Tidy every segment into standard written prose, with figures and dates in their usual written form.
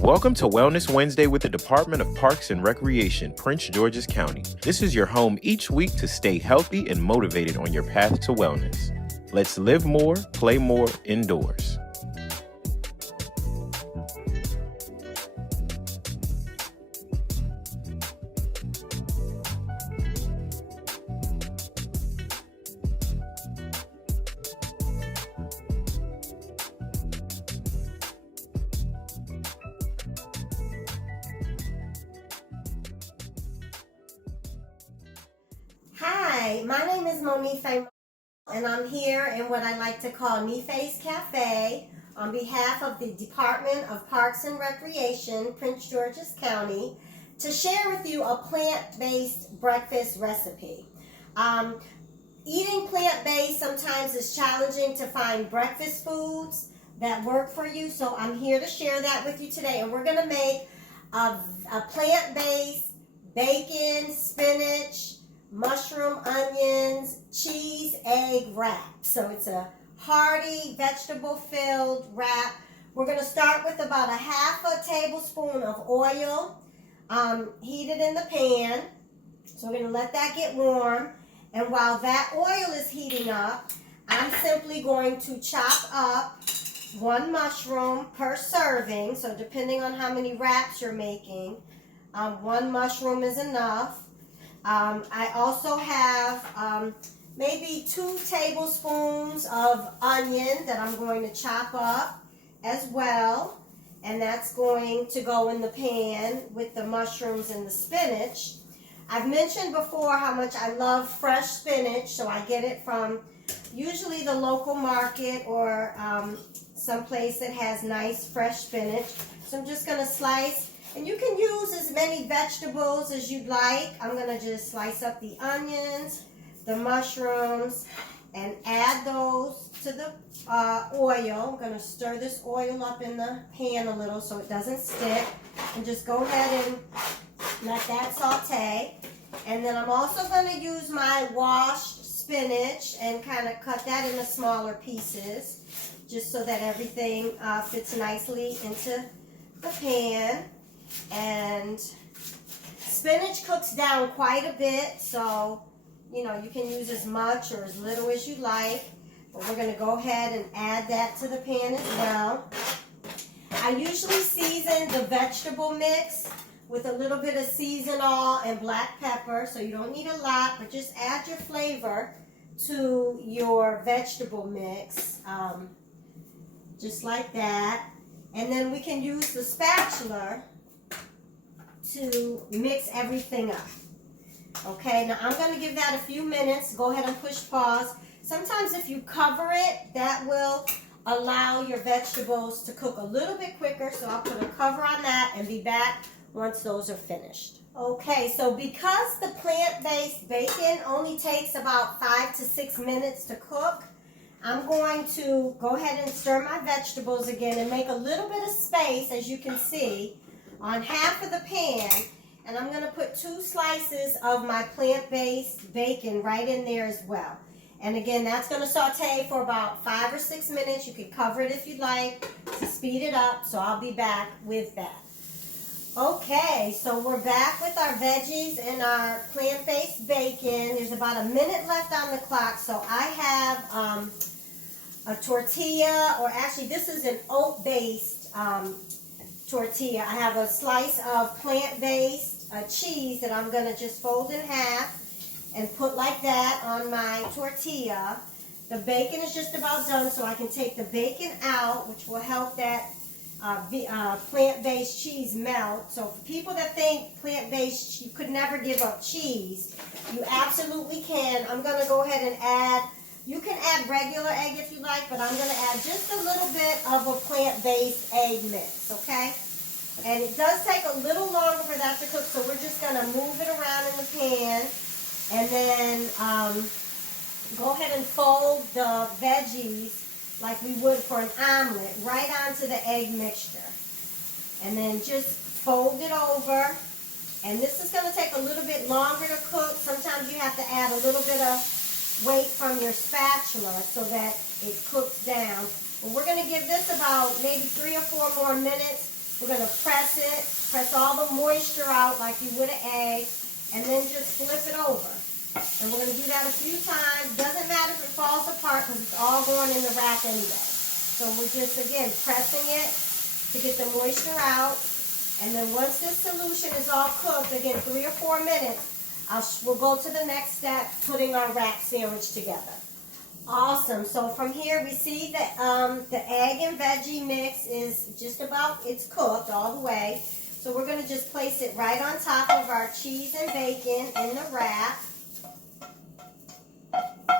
Welcome to Wellness Wednesday with the Department of Parks and Recreation, Prince George's County. This is your home each week to stay healthy and motivated on your path to wellness. Let's live more, play more indoors. Hi, my name is Monique, and I'm here in what I like to call Nife's Cafe on behalf of the Department of Parks and Recreation, Prince George's County, to share with you a plant-based breakfast recipe. Eating plant-based sometimes is challenging to find breakfast foods that work for you, so I'm here to share that with you today. And we're going to make a plant-based bacon, spinach, mushroom, onions, cheese, egg wrap. So it's a hearty, vegetable-filled wrap. We're going to start with about a half a tablespoon of oil heated in the pan. So we're going to let that get warm. And while that oil is heating up, I'm simply going to chop up one mushroom per serving. So depending on how many wraps you're making, one mushroom is enough. I also have maybe 2 tablespoons of onion that I'm going to chop up as well. And that's going to go in the pan with the mushrooms and the spinach. I've mentioned before how much I love fresh spinach, so I get it from usually the local market or some place that has nice fresh spinach. So I'm just going to slice. And you can use as many vegetables as you'd like. I'm going to just slice up the onions, the mushrooms, and add those to the oil. I'm going to stir this oil up in the pan a little so it doesn't stick. And just go ahead and let that saute. And then I'm also going to use my washed spinach and kind of cut that into smaller pieces just so that everything fits nicely into the pan. And spinach cooks down quite a bit, so you can use as much or as little as you like. But we're going to go ahead and add that to the pan as well. I usually season the vegetable mix with a little bit of seasonal and black pepper, so you don't need a lot, but just add your flavor to your vegetable mix, just like that. And then we can use the spatula to mix everything up. Okay, now I'm going to give that a few minutes. Go ahead and push pause. Sometimes if you cover it, that will allow your vegetables to cook a little bit quicker. So I'll put a cover on that and be back once those are finished. Okay, so because the plant-based bacon only takes about 5 to 6 minutes to cook, I'm going to go ahead and stir my vegetables again and make a little bit of space, as you can see, on half of the pan. And I'm going to put 2 slices of my plant-based bacon right in there as well. And again, that's going to saute for about 5 or 6 minutes. You can cover it if you'd like to speed it up. So I'll be back with that. Okay, so we're back with our veggies and our plant-based bacon. There's about a minute left on the clock. So I have a tortilla, or actually this is an oat-based tortilla. I have a slice of plant-based cheese that I'm going to just fold in half and put like that on my tortilla. The bacon is just about done, so I can take the bacon out, which will help that plant-based cheese melt. So for people that think plant-based, you could never give up cheese, you absolutely can. I'm going to go ahead and add, you can add regular egg if you like, but I'm going to add just a little bit of a plant-based egg mix, okay? And it does take a little longer for that to cook, so we're just going to move it around in the pan. And then go ahead and fold the veggies like we would for an omelet right onto the egg mixture. And then just fold it over. And this is going to take a little bit longer to cook. Sometimes you have to add a little bit of weight from your spatula so that it cooks down. But we're going to give this about maybe 3 or 4 more minutes We're going to press all the moisture out like you would an egg, and then just flip it over. And we're going to do that a few times. Doesn't matter if it falls apart because it's all going in the wrap anyway. So we're just, again, pressing it to get the moisture out. And then once this solution is all cooked, again, 3 or 4 minutes, we'll go to the next step, putting our wrap sandwich together. Awesome. So from here we see that the egg and veggie mix is just about, it's cooked all the way. So we're going to just place it right on top of our cheese and bacon in the wrap.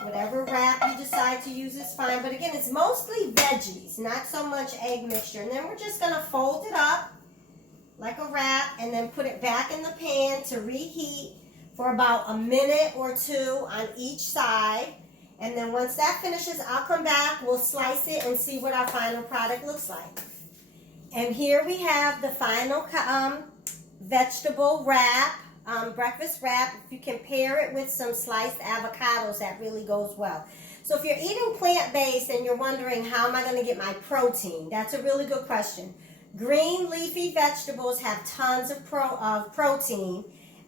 Whatever wrap you decide to use is fine. But again, it's mostly veggies, not so much egg mixture. And then we're just going to fold it up like a wrap and then put it back in the pan to reheat for about a minute or 2 on each side. And then once that finishes, I'll come back, we'll slice it and see what our final product looks like. And here we have the final vegetable wrap, breakfast wrap. If you can pair it with some sliced avocados, that really goes well. So if you're eating plant-based and you're wondering, how am I going to get my protein? That's a really good question. Green leafy vegetables have tons of protein,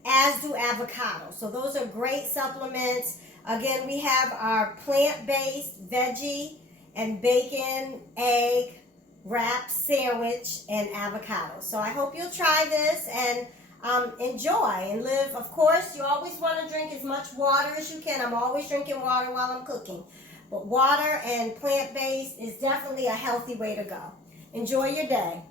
as do avocados. So those are great supplements. Again, we have our plant-based veggie and bacon, egg, wrap sandwich, and avocado. So I hope you'll try this and enjoy and live. Of course, you always want to drink as much water as you can. I'm always drinking water while I'm cooking. But water and plant-based is definitely a healthy way to go. Enjoy your day.